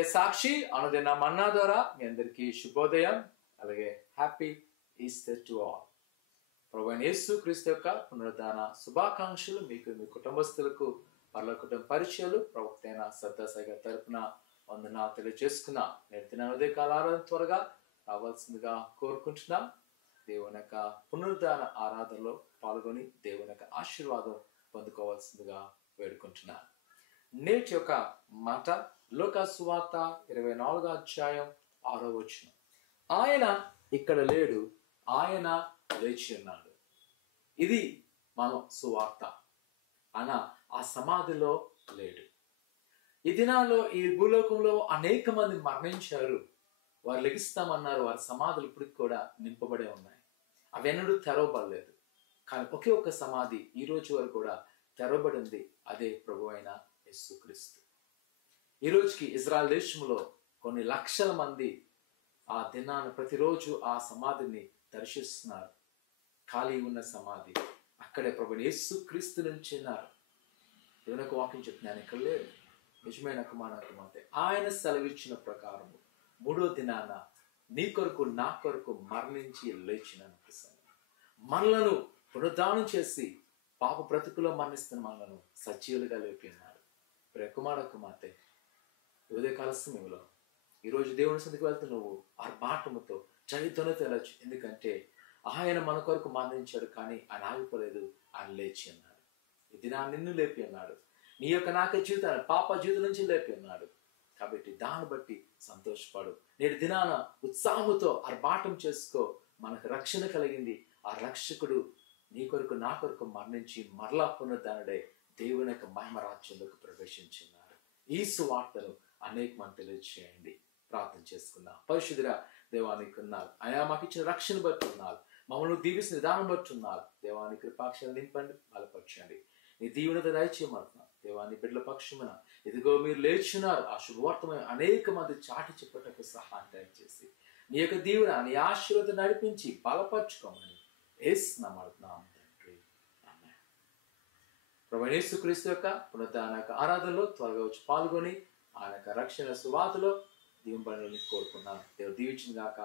సత్య సాక్షి అనుదిన మన్నా ద్వారా మీ అందరికీ శుభోదయం, అలాగే హ్యాపీ ఈస్టర్ టు ఆల్. ప్రభువైన యేసు క్రీస్తు యొక్క పునరుద్ధాన శుభాకాంక్షలు మీకు, మీ కుటుంబస్తులకు, పర్ల కుటుంబ పరిచయాలు ప్రవక్త అయిన సత్యసాయి తరపున వందనాలు తెలియజేసుకున్నా. నేర్తిన ఉదయకాల ఆరాధన త్వరగా రావాల్సిందిగా కోరుకుంటున్నాం. దేవుని యొక్క పునరుద్ధాన ఆరాధనలో పాల్గొని దేవుని యొక్క ఆశీర్వాదం పొందుకోవాల్సిందిగా వేడుకుంటున్నాను. నేటి యొక్క మాట లూకా సువార్త 24వ అధ్యాయం 6వ వచనం. ఆయన ఇక్కడ లేడు, ఆయన లేచి ఉన్నాడు. ఇది మన సువార్త. అన ఆ సమాధిలో లేడు. ఈ దినాల్లో ఈ భూలోకంలో అనేక మంది మరణించారు. వారు లెగిస్తామన్నారు. వారి సమాధులు ఇప్పటికి కూడా నింపబడే ఉన్నాయి. అవెన్నడూ తెరవబడలేదు. కానీ ఒకే ఒక్క సమాధి ఈ రోజు వరకు కూడా తెరవబడింది. అదే ప్రభు అయిన యేసుక్రీస్తు. ఈ రోజుకి ఇజ్రాయెల్ దేశంలో కొన్ని లక్షల మంది ఆ దినాన్ని ప్రతిరోజు ఆ సమాధిని దర్శిస్తున్నారు. ఖాళీ ఉన్న సమాధి, అక్కడే ప్రభు యేసుక్రీస్తు నుంచి ఉన్నారు. దేవునికి వాక్యం చెప్తున్నాను, ఇక్కడ లేదు. నిజమైన కుమార్తె ఆయన సెలవిచ్చిన ప్రకారము 3వ దినాన నీ కొరకు నా కొరకు మరణించి లేచిన మనలను పునరుద్ధానం చేసి పాప బ్రతుకులో మరణిస్తున్న మనలను సజీవులుగా లేపి ఉన్నారు. కుమార్తె ఉదయకాల సమయంలో ఈరోజు దేవుని సన్నిధికి వెళ్తూ నువ్వు ఆర్భాటముతో చైతన్యత వెళ్ళచ్చు. ఎందుకంటే ఆయన మన కొరకు మరణించాడు, కానీ ఆయన ఆగిపోలేదు. ఆయన లేచి అన్నాడు. ఈ దినాన్ని నిన్ను లేపి అన్నాడు. నీ యొక్క నాక జీవితాన్ని పాప జీవితం నుంచి లేపి అన్నాడు. కాబట్టి దాన్ని బట్టి సంతోషపడు. నేటి దినాన ఉత్సాహంతో ఆర్భాటం చేసుకో. మనకు రక్షణ కలిగింది. ఆ రక్షకుడు నీ కొరకు నా కొరకు మరణించి మరలా పునరుద్ధానుడై దేవుని యొక్క మహిమ రాజ్యంలోకి ప్రవేశించున్నారు. ఈ సువార్తను అనేక మంది తెలియజేయండి. ప్రార్థన చేసుకుందాం. పరిశుద్ధుడా దేవానికి ఉన్నారు. ఆయన మాకు ఇచ్చిన రక్షణ బట్టి ఉన్నారు. మమ్మల్ని దీవిస్తున్న విధానం బట్టి ఉన్నారు. దేవానికి కృపాక్షలు నింపండి, బలపరచండి. నీ దీవెనత దయచేయమంటున్నాం. దేవాన్ని బిడ్డల పక్షమున ఇదిగో మీరు లేచున్నారు. ఆ శుభవార్తమైన అనేక మంది చాటి చెప్పటకు సహాయం దయచేసి నీ యొక్క దీవెన, నీ ఆశీర్వాదం నడిపించి బలపరచుకోమని యేసునామమున తండ్రి, ఆమేన్. ప్రభువైన యేసుక్రీస్తు యొక్క పునరుద్ధాన ఆరాధనలో త్వరగా వచ్చి పాల్గొని ఆయన యొక్క రక్షణ సువార్తలో దీవెనలను కోరుకున్నాను. దేవుడు దీవించిన గాక.